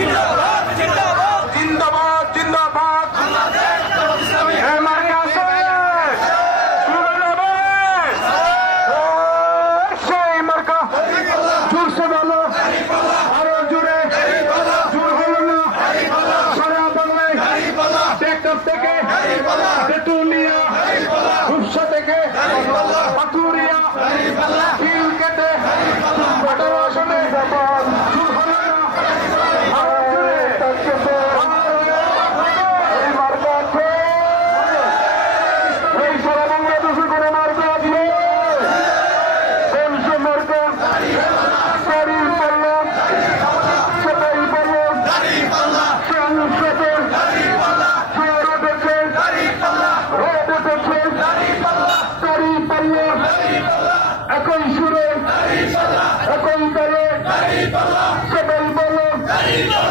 জিন্দাবাদ জিন্দাবাদ। এ তালে সেটাই বলো ভোট